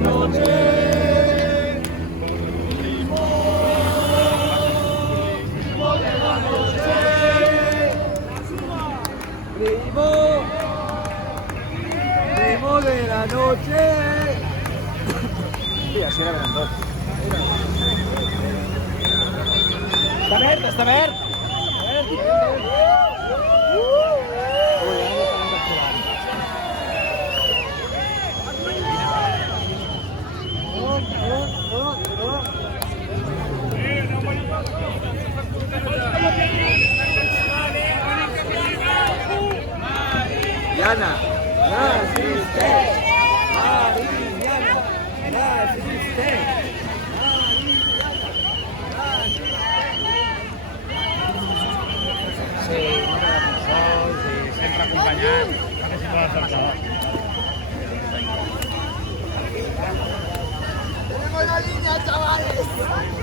noche. Ritmo de la noche. Sí, así eran dos. Està verd, està verd. Mariana, resiste. Mariana, resiste. Sí, no quedar sols i sempre acompanyant, perquè si no l'estar sol. Tenemos la línea, chavales.